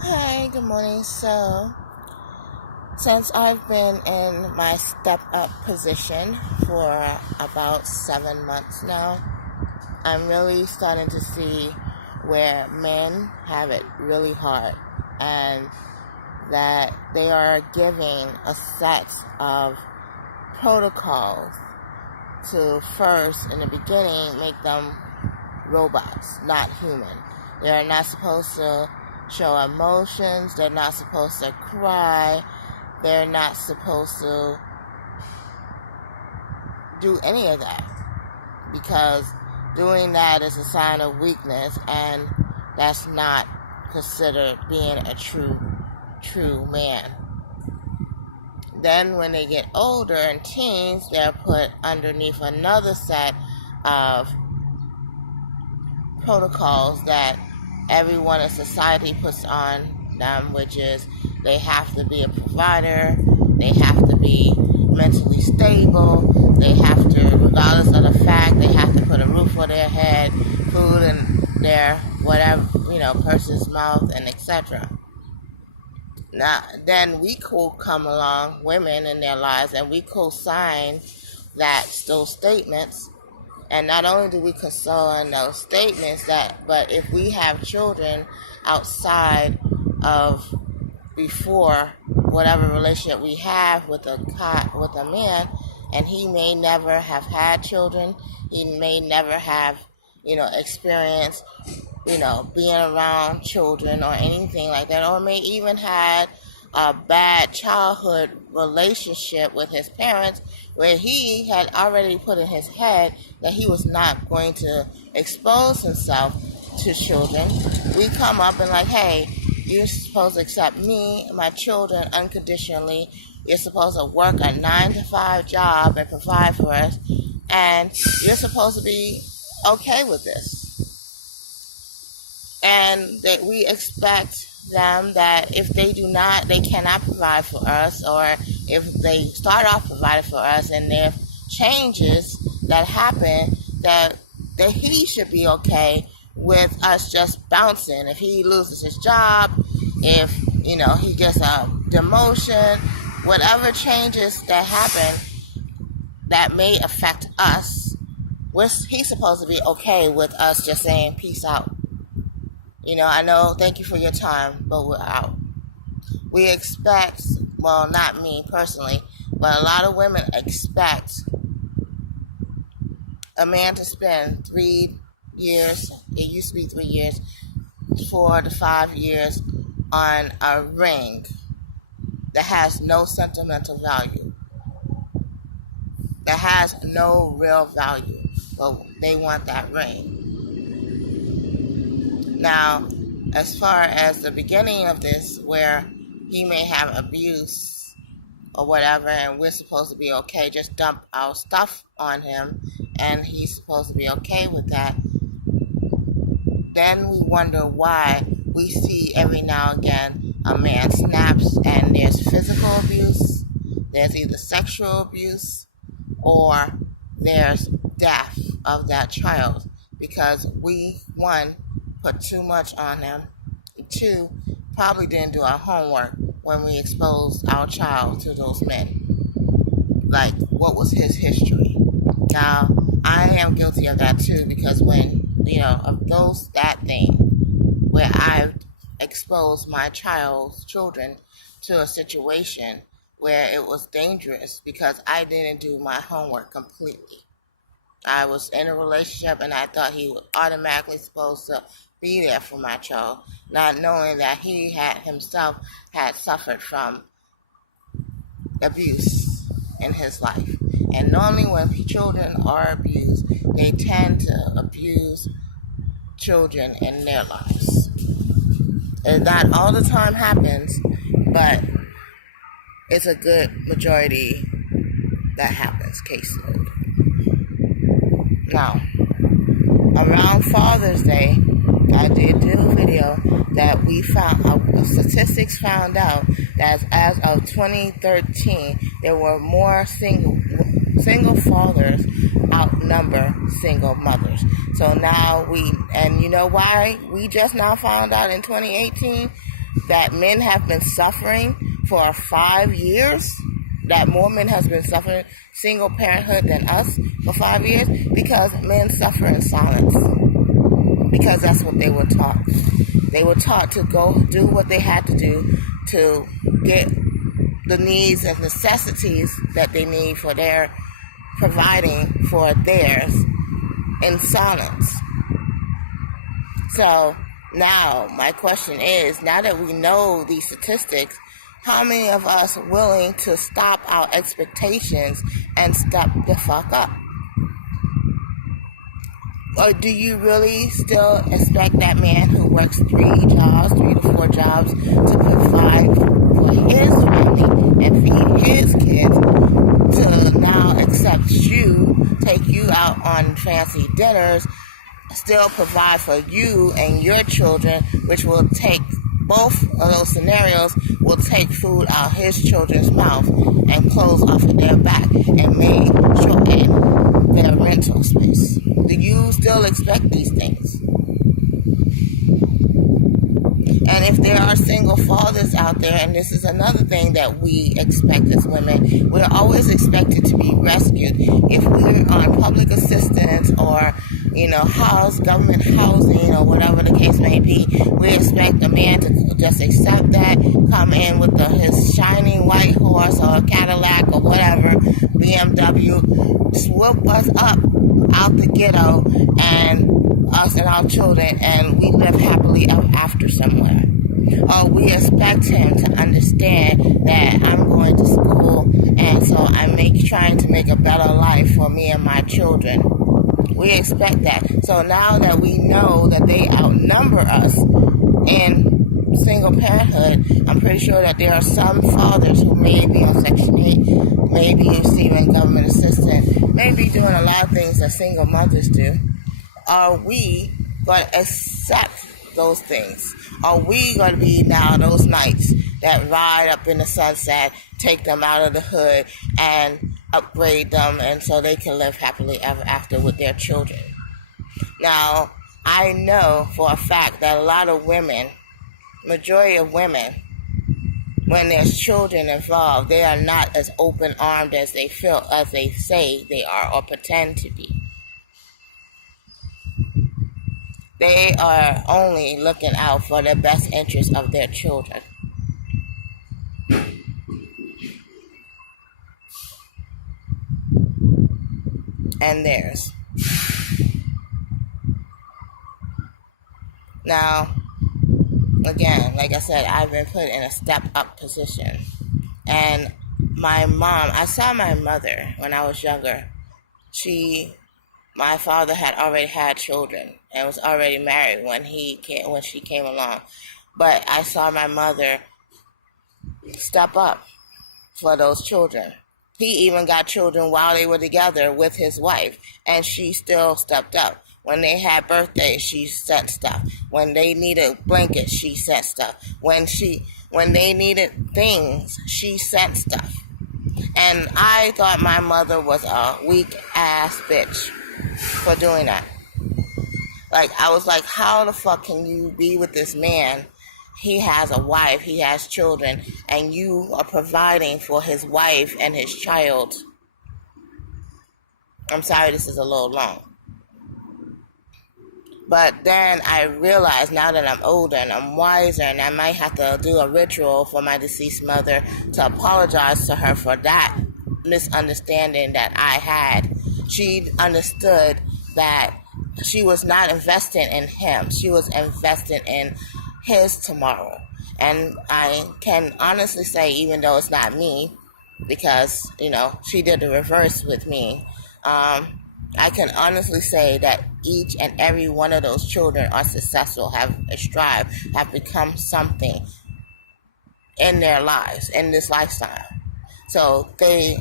Hi, good morning. Since I've been in my step up position for about 7 months now, I'm really starting to see where men have it really hard and that they are giving a set of protocols to first, in the beginning, make them robots, not human. They are not supposed to show emotions. They're not supposed to cry. They're not supposed to do any of that because doing that is a sign of weakness, and that's not considered being a true man. Then when they get older and teens, they're put underneath another set of protocols that everyone in society puts on them, which is they have to be a provider, they have to be mentally stable, they have to, regardless of the fact, they have to put a roof over their head, food in their whatever, person's mouth, and etc. Now, then we could come along, women in their lives, and we co-sign those statements. And not only do we co-sign those statements, but if we have children outside of before whatever relationship we have with a man, and he may never have had children, he may never have, experience, being around children or anything like that, or may even had a bad childhood relationship with his parents where he had already put in his head that he was not going to expose himself to children. We come up and like, hey, you're supposed to accept me, my children unconditionally. You're supposed to work a 9-to-5 job and provide for us, and you're supposed to be okay with this. And that we expect them that if they do not, they cannot provide for us, or if they start off providing for us and there changes that happen, that he should be okay with us just bouncing. If he loses his job, if he gets a demotion, whatever changes that happen that may affect us, he's supposed to be okay with us just saying peace out. I know, thank you for your time, but we're out. We expect, well, not me personally, but a lot of women expect a man to spend 3 years, it used to be 3 years, 4 to 5 years on a ring that has no sentimental value, that has no real value, but they want that ring. Now, as far as the beginning of this, where he may have abuse or whatever, and we're supposed to be okay, just dump our stuff on him, and he's supposed to be okay with that, then we wonder why we see every now and again a man snaps and there's physical abuse, there's either sexual abuse, or there's death of that child, because we, one, put too much on him, two, probably didn't do our homework when we exposed our child to those men. Like, what was his history? Now, I am guilty of that too, because when, that thing where I exposed my children to a situation where it was dangerous because I didn't do my homework completely. I was in a relationship and I thought he was automatically supposed to be there for my child, not knowing that he himself had suffered from abuse in his life. And normally when children are abused, they tend to abuse children in their lives. And that all the time happens, but it's a good majority that happens, caseload. Now, around Father's Day, I did do a video that we found, statistics found out that as of 2013, there were more single fathers outnumber single mothers. So now and you know why we just now found out in 2018? that men have been suffering for 5 years, that more men has been suffering single parenthood than us for 5 years, because men suffer in silence, because that's what they were taught. They were taught to go do what they had to do to get the needs and necessities that they need for their providing for theirs in silence. So now my question is, now that we know these statistics, how many of us are willing to stop our expectations and step the fuck up? Or do you really still expect that man who works 3 to 4 jobs, to provide for his family and feed his kids, to now accept you, take you out on fancy dinners, still provide for you and your children, which will take both of those scenarios, will take food out his children's mouth and clothes off of their back and make sure in their rental space? Do you still expect these things? And if there are single fathers out there, and this is another thing that we expect as women, we're always expected to be rescued. If we're on public assistance or, government housing or whatever the case may be, we expect a man to just accept that, come in with his shining white horse or a Cadillac or whatever, BMW, swoop us up out the ghetto, and us and our children, and we live happily ever after somewhere. Or we expect him to understand that I'm going to school, and so I'm trying to make a better life for me and my children. We expect that. So now that we know that they outnumber us in single parenthood, I'm pretty sure that there are some fathers who may be on Section 8, may be receiving government assistance, may be doing a lot of things that single mothers do. Are we going to accept those things? Are we going to be now those knights that ride up in the sunset, take them out of the hood, and upgrade them, and so they can live happily ever after with their children? Now, I know for a fact that a lot of women, majority of women, when there's children involved, they are not as open-armed as they feel, as they say they are or pretend to be. They are only looking out for the best interest of their children. And theirs. Now, again, like I said, I've been put in a step-up position. And my mom, I saw my mother when I was younger. My father had already had children and was already married when she came along. But I saw my mother step up for those children. He even got children while they were together with his wife, and she still stepped up. When they had birthdays, she sent stuff. When they needed blankets, she sent stuff. When they needed things, she sent stuff. And I thought my mother was a weak ass bitch for doing that. Like, I was like, how the fuck can you be with this man? He has a wife, he has children, and you are providing for his wife and his child. I'm sorry, this is a little long. But then I realized, now that I'm older and I'm wiser, and I might have to do a ritual for my deceased mother to apologize to her for that misunderstanding that I had. She understood that she was not investing in him. She was investing in his tomorrow. And I can honestly say, even though it's not me, because, she did the reverse with me, I can honestly say that each and every one of those children are successful, have strived, have become something in their lives, in this lifestyle. So they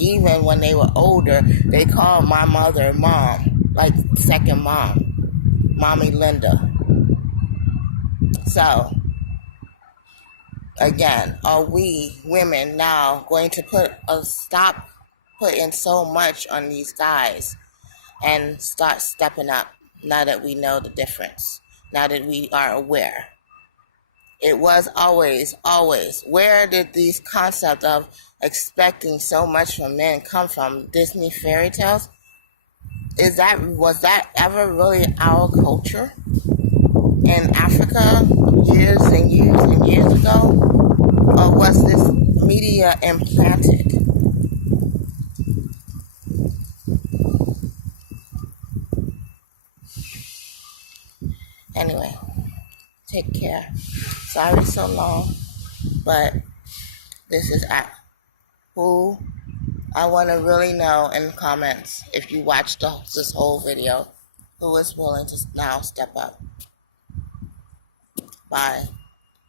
even when they were older, they called my mother mom, like second mom, Mommy Linda. So, again, are we women now going to stop putting so much on these guys and start stepping up now that we know the difference, now that we are aware? It was always. Where did these concept of expecting so much from men come from? Disney fairy tales? Was that ever really our culture in Africa years and years and years ago? Or was this media implanted? Anyway, take care. Sorry so long, but this is who I want to really know in the comments, if you watched this whole video, who is willing to now step up. Bye.